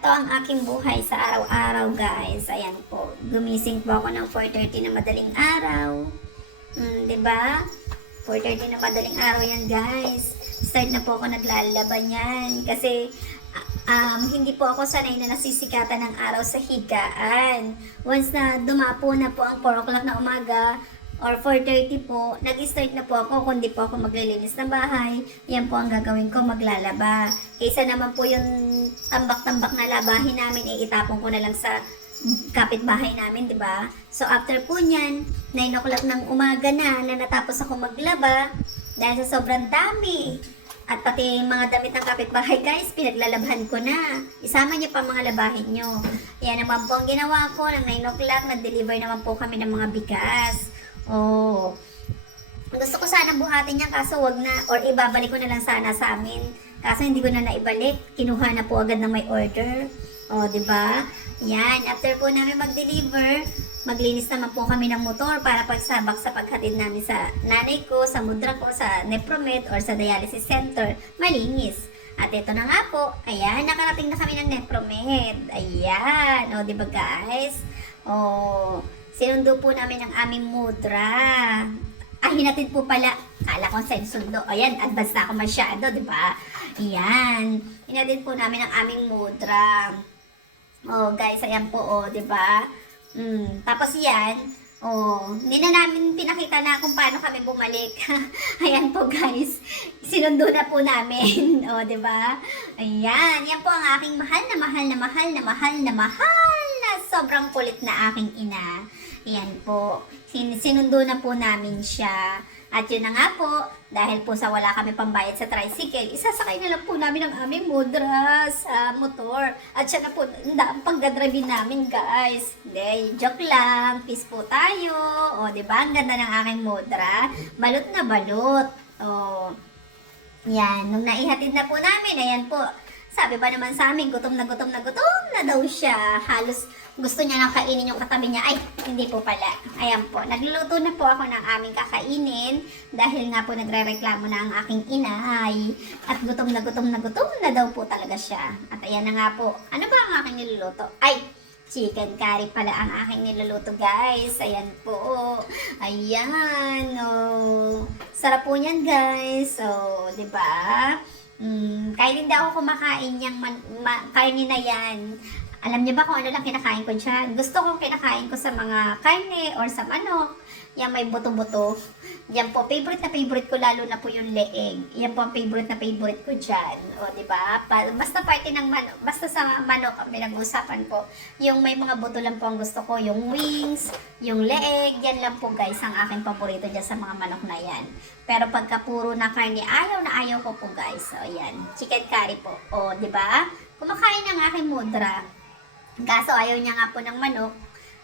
Ito ang aking buhay sa araw-araw, guys. Ayan po. Gumising po ako ng 4:30 na madaling araw. 'Di ba? 4:30 na madaling araw yan, guys. Start na po ako naglalaban yan. Kasi hindi po ako sanay na nasisikatan ng araw sa higaan. Once na dumapo na po ang 4 o'clock na umaga, or 4:30 po, nag-start na po ako, kundi po ako maglilinis ng bahay. Yan po ang gagawin ko, maglalaba. Kaysa naman po yung tambak-tambak na labahin namin, itapon ko na lang sa kapitbahay namin, di ba? So, after po nyan, 9 o'clock ng umaga na natapos ako maglaba, dahil sa sobrang dami. At pati mga damit ng kapitbahay, guys, pinaglalabhan ko na. Isama niyo pa mga labahin nyo. Yan naman po ang ginawa ko, ng 9 o'clock, nag-deliver naman po kami ng mga bigas. Oh, gusto ko sana buhatin yan kaso wag na, or ibabalik ko na lang sana sa amin. Kaso hindi ko na naibalik. Kinuha na po agad ng may order. Oh, di ba? Yan, after po namin mag-deliver, maglinis naman po kami ng motor para pagsabak sa paghatid namin sa nanay ko, sa mudra ko, sa Nepromed or sa dialysis center. Malinis. At ito na nga po, ayan, nakarating na kami ng Nepromed. Ayan, oh, di ba guys? Oh, sinundo po namin ang aming mudra. Hinatid po pala. Kala ko sa sundo. Ayan, advance na ako masyado, di ba? Ayan. Hinatid po namin ang aming mudra. Oh, guys, ayan po, oh, di ba? Tapos yan, oh, hindi na namin pinakita na kung paano kami bumalik. Ayan po, guys. Sinundo na po namin. Oh, di ba? Ayan, yan po ang aking mahal na mahal na mahal na mahal na mahal na sobrang kulit na aking ina. Yan po. Sinundo na po namin siya. At yun na nga po, dahil po sa wala kami pambayad sa tricycle, isasakay na lang po namin ang aming mudra sa motor. At siya na po, ang pagdadrive namin, guys. Hindi, joke lang. Peace po tayo. O, diba? Ang ganda ng aking mudra. Balot na balot. O, yan. Nung naihatid na po namin, ayan po. Sabi ba naman sa amin, gutom na gutom na gutom na daw siya. Halos gusto niya nang kainin yung katabi niya. Ay, hindi po pala. Ayan po, nagluluto na po ako ng aming kakainin. Dahil nga po nagre-reklamo na ang aking inay. At gutom na gutom na gutom na daw po talaga siya. At ayan na nga po. Ano ba ang aking niluluto? Ay, chicken curry pala ang aking niluluto, guys. Ayan po. Ayan. Oh. Sarap po niyan, guys. So, di ba? Kahit hindi ako kumakain yung karne na yan, alam niyo ba kung ano lang kinakain ko dyan? Gusto kong kinakain ko sa mga karne or sa manok. Yan may buto-buto. Yan po, favorite ko lalo na po yung leeg. Yan po ang favorite ko dyan. O, diba? Basta parte ng manok, basta sa manok ang pinag-usapan ko. Yung may mga buto lang po ang gusto ko. Yung wings, yung leeg, yan lang po guys ang aking paborito dyan sa mga manok na yan. Pero pagka puro na karne, ayaw ko po guys. O, yan. Chicken curry po. O, diba? Kumakain ng aking mudra. Kaso ayaw niya nga po ng manok.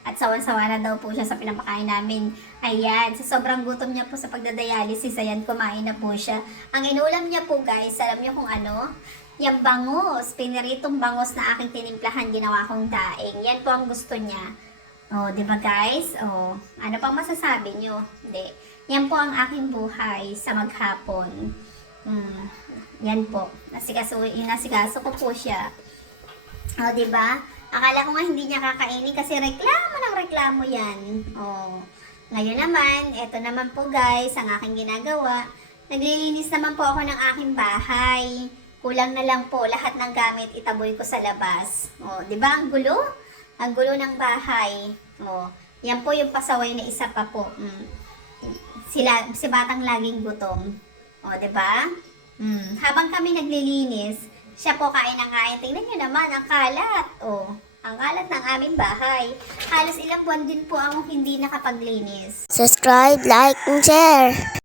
At sawan-sawa na daw po siya sa pinapakain namin. Ayan, sa sobrang gutom niya po sa pagdadialysis, ayan, kumain na po siya. Ang inulam niya po guys, alam niyo kung ano? Yung bangos, piniritong bangos na aking tinimplahan, ginawa kong daing. Yan po ang gusto niya. O, di ba guys? O, ano pang masasabi niyo? Hindi. Yan po ang aking buhay sa maghapon. Yan po. Nasikaso ko po siya. O, di ba? Akala ko nga hindi niya kakainin kasi reklamo yan. Oh. Ngayon naman, eto naman po guys, ang aking ginagawa. Naglilinis naman po ako ng aking bahay. Kulang na lang po lahat ng gamit itaboy ko sa labas. Oh, 'di ba ang gulo? Ang gulo ng bahay. Oh, yan po yung pasaway na isa pa po. Si batang laging gutom. Oh, 'di ba? Habang kami naglilinis, siya po kain ng kain. Tingnan niyo naman, ang kalat. Oh, ang kalat ng aming bahay. Halos ilang buwan din po akong hindi nakapaglinis. Subscribe, like, and share.